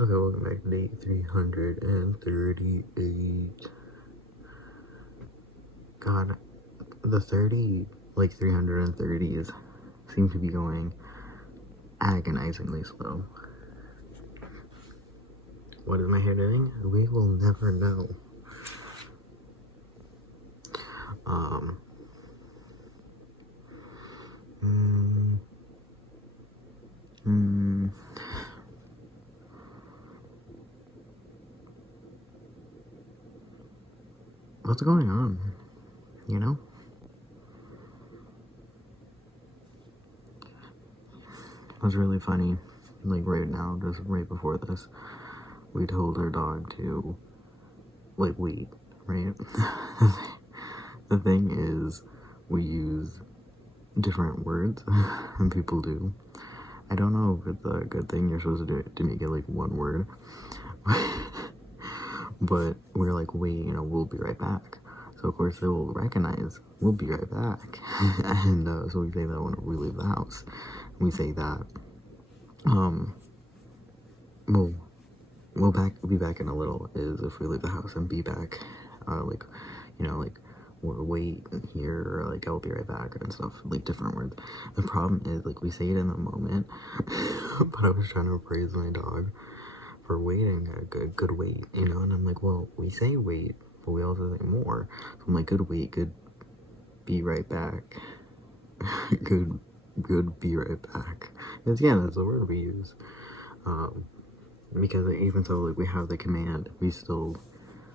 Okay, welcome back to day 338. God, the 330s seem to be going agonizingly slow. What is my hair doing? We will never know. What's going on? You know? It was really funny. Like right now, just right before this, we told our dog to, like, wait, right? The thing is, we use different words than people do. I don't know if it's a good thing. You're supposed to do it to make it like one word. But we're like, wait, we'll be right back. So of course they will recognize, we'll be right back. And so we say that when we leave the house. We say that, we'll be back in a little, is if we leave the house, and be back, like, we'll wait here, or like, I'll be right back, and stuff, like different words. The problem is, like, we say it in the moment, but I was trying to praise my dog for waiting a good wait, and I'm like, well, we say wait, but we also say more. So I'm like, good wait, good be right back. good be right back. Because yeah, that's the word we use. Because even though like we have the command, we still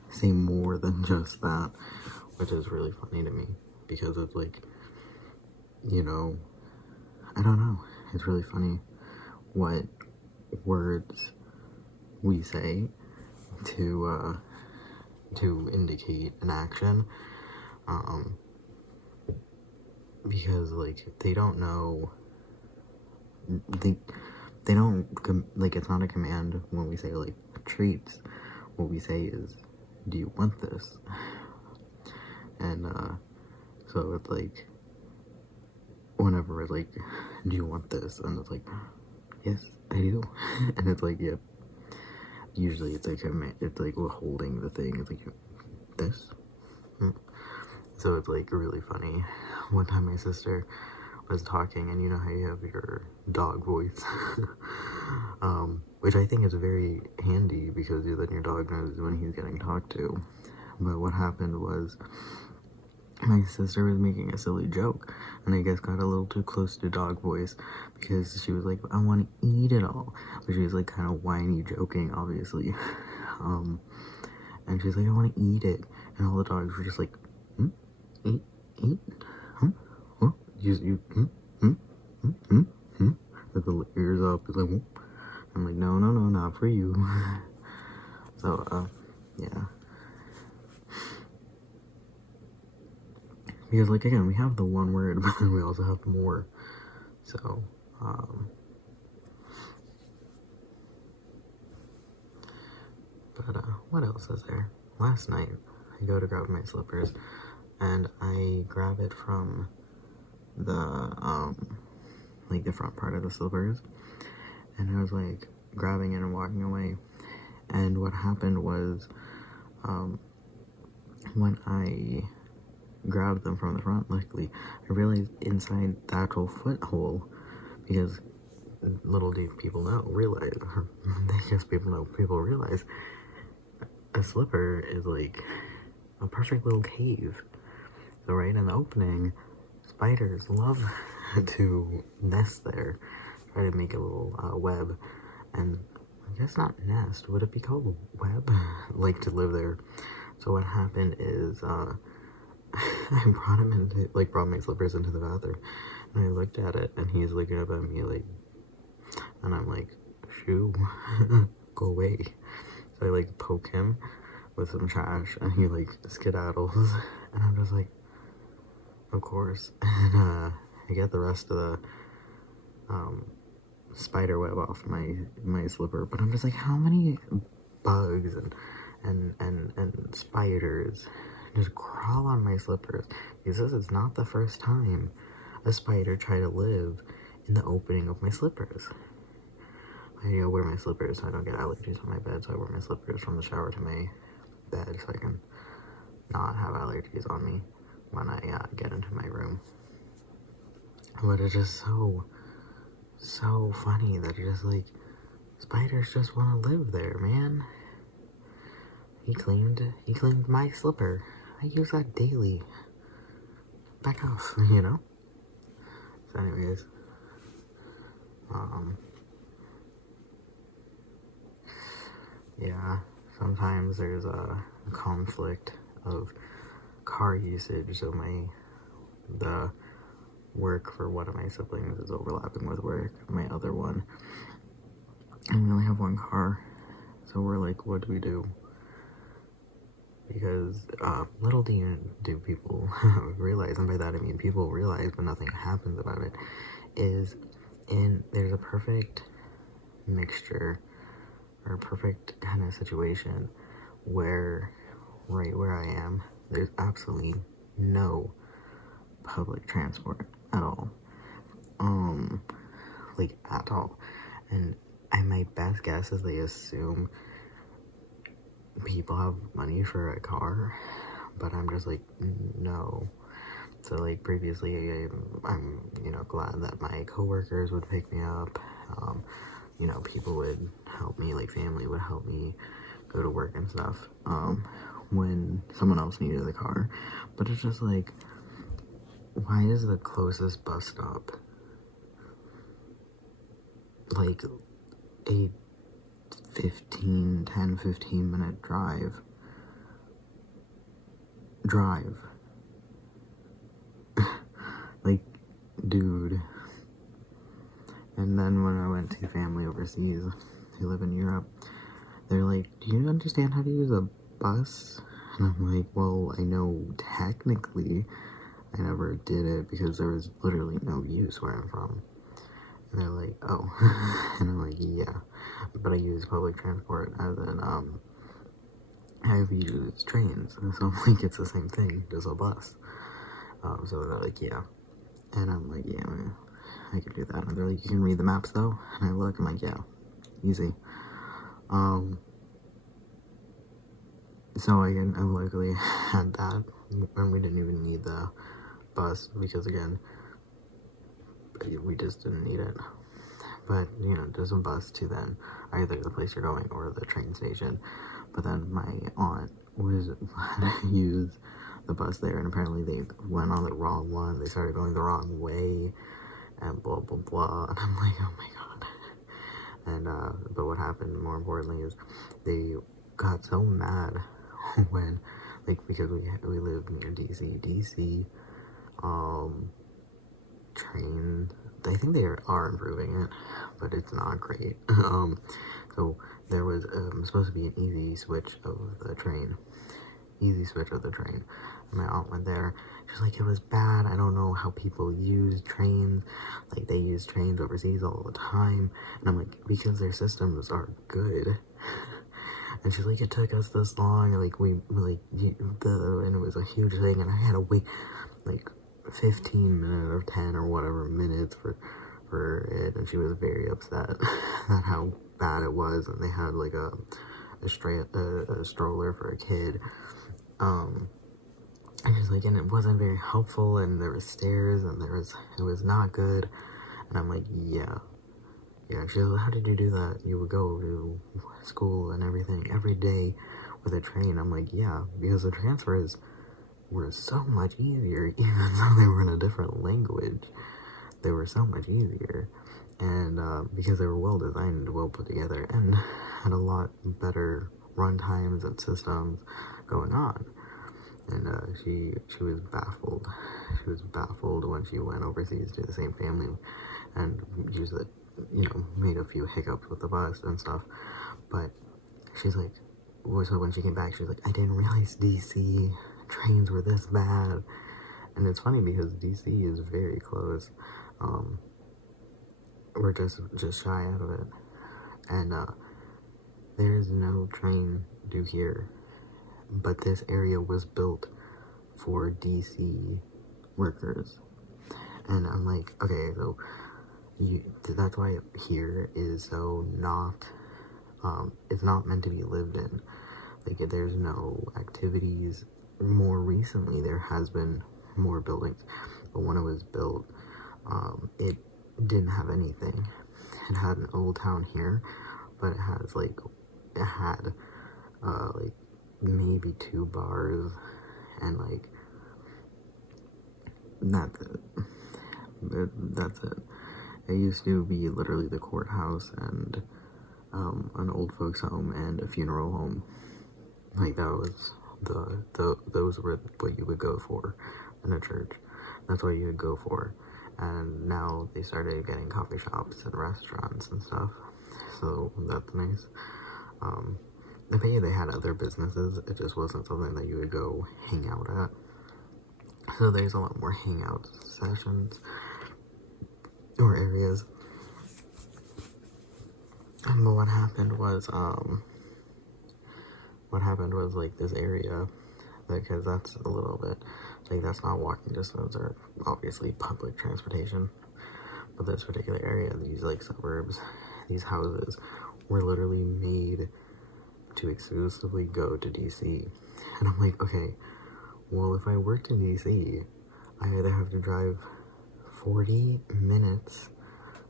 say more than just that, which is really funny to me, because it's like, I don't know, it's really funny what words we say to indicate an action, because like they don't know, they don't, like, it's not a command when we say like treats. What we say is, do you want this? And so it's like, whenever it's like, do you want this? And it's like, yes, I do. And it's like, yep. Usually it's like it's like we're holding the thing. It's like, this. So it's like really funny. One time my sister was talking, and you know how you have your dog voice, which I think is very handy, because then your dog knows when he's getting talked to. But what happened was, my sister was making a silly joke, and I guess got a little too close to dog voice, because she was like, I want to eat it all. But she was like kind of whiny joking, obviously. And she's like, I want to eat it. And all the dogs were just like, eat, huh? Huh? You, with the ears up. It's like, whoop. I'm like, no, not for you. So, yeah. Because, like, again, we have the one word, but then we also have more. So, but, what else is there? Last night, I go to grab my slippers, and I grab it from the, like, the front part of the slippers, and I was, like, grabbing it and walking away, and what happened was, when I grabbed them from the front, luckily, I realized inside the actual foot hole, because little do people realize, I guess people realize, a slipper is like a perfect little cave. So right in the opening, spiders love to nest there, try to make a little web, and I guess not nest, would it be called web? Like, to live there. So what happened is, I brought my slippers into the bathroom, and I looked at it, and he's looking up at me like, and I'm like, shoo, go away. So I like poke him with some trash, and he like skedaddles, and I'm just like, of course. And I get the rest of the spider web off my slipper, but I'm just like, how many bugs and spiders just crawl on my slippers? Because this is not the first time a spider tried to live in the opening of my slippers. I wear my slippers so I don't get allergies on my bed, so I wear my slippers from the shower to my bed so I can not have allergies on me when I get into my room. But it's just so funny that you're just like, spiders just want to live there, man. He claimed my slipper. I use that daily. Back off, you know? So anyways, yeah, sometimes there's a conflict of car usage, so the work for one of my siblings is overlapping with work of my other one. And we only have one car, so we're like, what do we do? Because little do people realize, and by that I mean people realize but nothing happens about it, there's a perfect mixture or a perfect kind of situation where right where I am, there's absolutely no public transport at all. Like at all. And my best guess is they assume people have money for a car, but I'm just like, no. So like previously, I'm glad that my coworkers would pick me up. People would help me, like family would help me go to work and stuff. When someone else needed the car, but it's just like, why is the closest bus stop like a 10-15 minute drive? Like, dude. And then when I went to family overseas who live in Europe, they're like, do you understand how to use a bus? And I'm like, well, I know technically. I never did it because there was literally no use where I'm from. And they're like, oh. And I'm like, yeah. But I use public transport as in, I've used trains. So I'm like, it's the same thing, just a bus. So they're like, yeah. And I'm like, yeah, man, I can do that. And they're like, you can read the maps though? And I look, I'm like, yeah, easy. So I luckily had that, and we didn't even need the bus because again, we just didn't need it. But there's a bus to then either the place you're going or the train station. But then my aunt was use the bus there, and apparently they went on the wrong one. They started going the wrong way, and blah blah blah. And I'm like, oh my god. And but what happened more importantly is they got so mad when, like, because we live near DC train, I think they are improving it, but it's not great. So there was supposed to be an easy switch of the train. And my aunt went there. She's like, it was bad. I don't know how people use trains. Like, they use trains overseas all the time. And I'm like, because their systems are good. And she's like, it took us this long. And and it was a huge thing. And I had to wait like 15 minutes or 10 or whatever minutes for it. And she was very upset at how bad it was. And they had like a stroller for a kid. And she's like, and it wasn't very helpful, and there was stairs, and it was not good. And I'm like, yeah. She's like, how did you do that? You would go to school and everything every day with a train. I'm like, yeah, because the transfers were so much easier, even though they were in a different language. They were so much easier. And because they were well designed, well put together, and had a lot better run times and systems going on. And she was baffled. She was baffled when she went overseas to the same family, and used it, made a few hiccups with the bus and stuff. But she's like, so when she came back, she was like, I didn't realize DC trains were this bad. And it's funny because DC is very close. We're just shy out of it, and there's no train due here. But this area was built for DC workers. And I'm like, okay, so that's why here is so not, it's not meant to be lived in. Like, there's no activities. More recently, there has been more buildings, but when it was built, it didn't have anything. It had an old town here, but it had like maybe 2 bars, and like that's it. That's it. It used to be literally the courthouse and an old folks home and a funeral home. Like, that was those were what you would go for in a church. That's what you would go for. And now they started getting coffee shops and restaurants and stuff, so that's nice. Maybe they had other businesses, it just wasn't something that you would go hang out at. So there's a lot more hangout sessions or areas. But what happened was like this area, because that's a little bit, like, that's not walking distance or obviously public transportation, but this particular area, these like suburbs, these houses were literally made to exclusively go to DC. And I'm like, okay, well, if I worked in DC, I either have to drive 40 minutes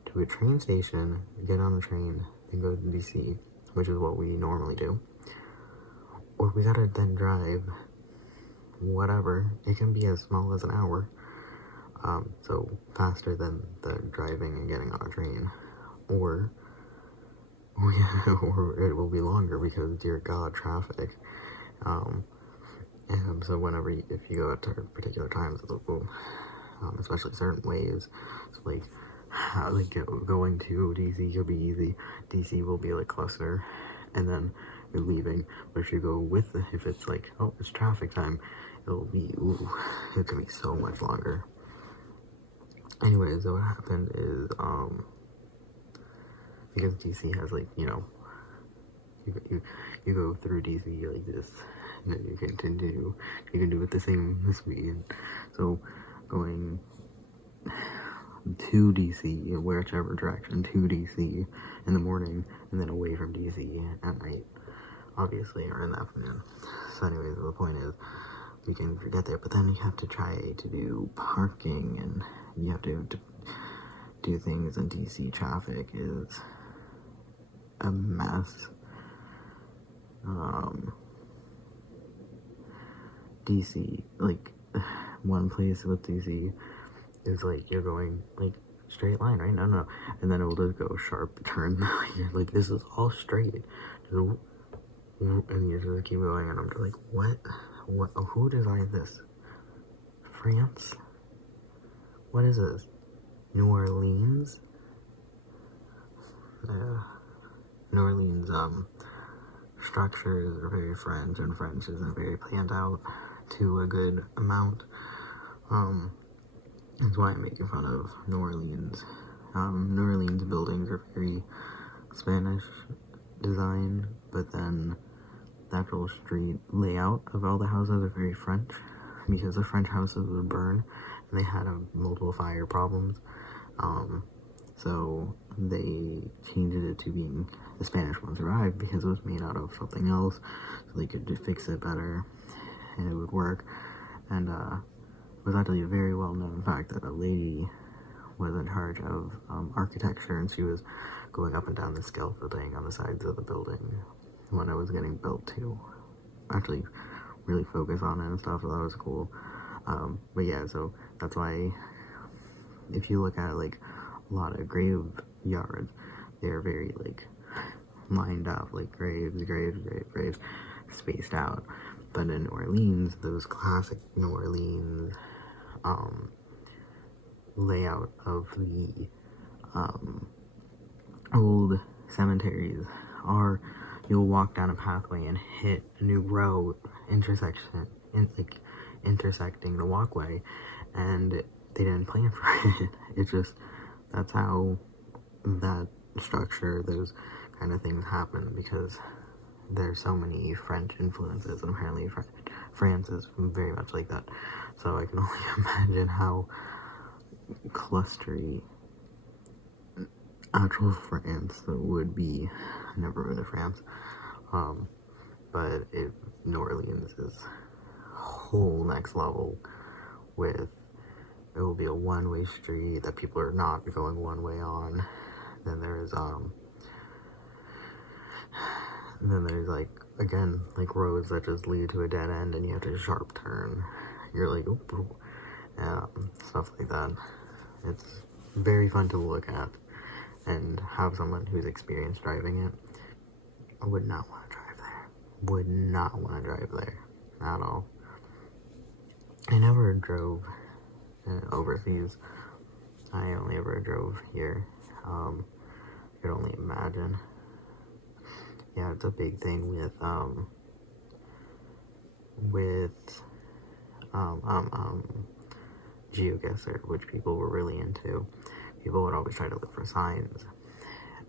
to a train station, get on a train, then go to DC, which is what we normally do, or we gotta then drive whatever, it can be as small as an hour, so faster than the driving and getting on a train, or or it will be longer because, dear God, traffic. And so whenever if you go at particular times, especially certain ways, so like going to DC could be easy. DC will be like cluster, and then you're leaving. But if you go if it's like, oh, it's traffic time, it can be so much longer. Anyways, so what happened is, because DC has, like, you go through DC like this, and then you can do it the same speed. So going to DC, whichever direction, to DC in the morning, and then away from DC at night, obviously, or in the afternoon. So anyways, the point is, you can get there, but then you have to try to do parking, and you have to do things, and DC traffic is a mess. DC, like, one place with DC is like, you're going like straight line, right? No, and then it will just go sharp turn. You're like, this is all straight, and you just keep going, and I'm just like, what, who designed this? France? What is this? New Orleans? New Orleans structures are very French, and French isn't very planned out to a good amount. That's why I'm making fun of New Orleans. New Orleans buildings are very Spanish design, but then the actual street layout of all the houses are very French, because the French houses would burn, and they had multiple fire problems. So they changed it to being the Spanish one survived because it was made out of something else, so they could fix it better and it would work. And it was actually a very well-known fact that a lady was in charge of architecture, and she was going up and down the scaffolding on the sides of the building when it was getting built to actually really focus on it and stuff, so that was cool. But yeah, so that's why if you look at like a lot of graveyards, they're very like lined up, like graves, spaced out. But in New Orleans, those classic New Orleans layout of the old cemeteries are, you'll walk down a pathway and hit a new road intersecting the walkway, and they didn't plan for it. It's just, that's how that structure, those kind of things happen, because there's so many French influences, and apparently France is very much like that. So I can only imagine how clustery actual France would be, I've never been to France, but New Orleans is whole next level with, it will be a one-way street that people are not going one way on. Then there's like, again, like roads that just lead to a dead end and you have to sharp turn. You're like, oop, oop. Stuff like that. It's very fun to look at and have someone who's experienced driving it. I would not want to drive there. Would not want to drive there at all. I never drove overseas. I only ever drove here. I could only imagine. Yeah, it's a big thing with Geoguesser, which people were really into. People would always try to look for signs,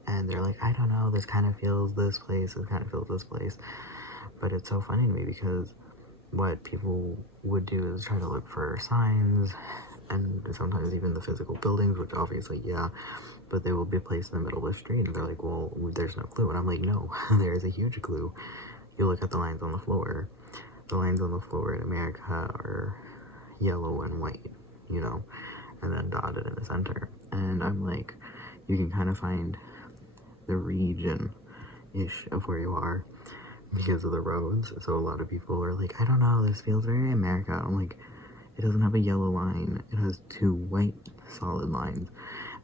and they're like, I don't know, this kind of feels this place, this kind of feels this place. But it's so funny to me because what people would do is try to look for signs, and sometimes even the physical buildings, which obviously, yeah, but they will be placed in the middle of the street, and they're like, well, there's no clue. And I'm like, no, there is a huge clue. You look at the lines on the floor. The lines on the floor in America are yellow and white, you know, and then dotted in the center. And I'm like, you can kind of find the region-ish of where you are because of the roads. So a lot of people are like, I don't know, this feels very America. I'm like, it doesn't have a yellow line. It has two white solid lines.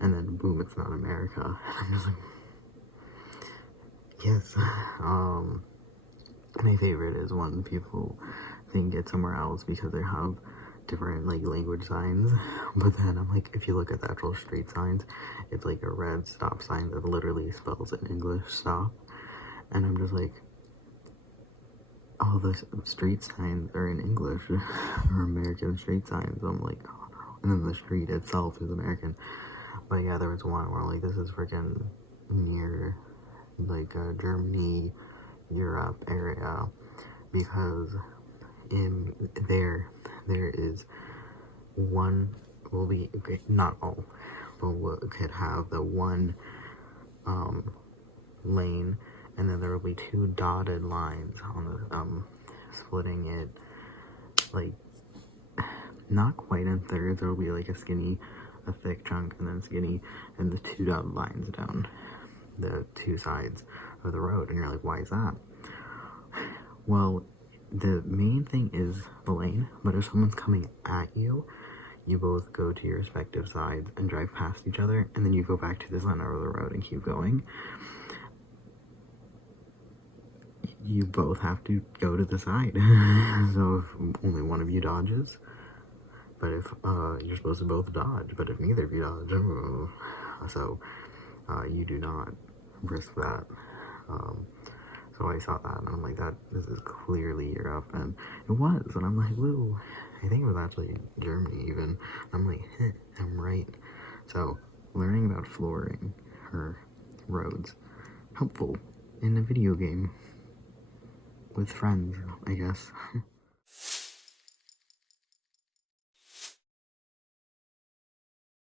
And then boom, it's not America. And I'm just like, yes. My favorite is when people think it's somewhere else because they have different like language signs, but then I'm like, if you look at the actual street signs, it's like a red stop sign that literally spells in English stop, and I'm just like, all the street signs are in English or American street signs. I'm like, oh no. And then the street itself is American. But yeah, there was one where like, this is freaking near like Germany, Europe area, because in there is one, will be, okay, not all, but could have the one lane, and then there will be two dotted lines on the splitting it, like not quite in thirds. There will be like a thick chunk, and then skinny, and the two dotted lines down the two sides of the road. And you're like, why is that? Well, the main thing is the lane, but if someone's coming at you, you both go to your respective sides and drive past each other, and then you go back to the center of the road and keep going. You both have to go to the side. So if only one of you dodges, but if you're supposed to both dodge, but if neither of you dodge, so you do not risk that. So I saw that and I'm like, this is clearly Europe, and it was, and I'm like, woo, I think it was actually Germany even. I'm like, I'm right. So learning about flooring or roads, helpful in a video game with friends, I guess.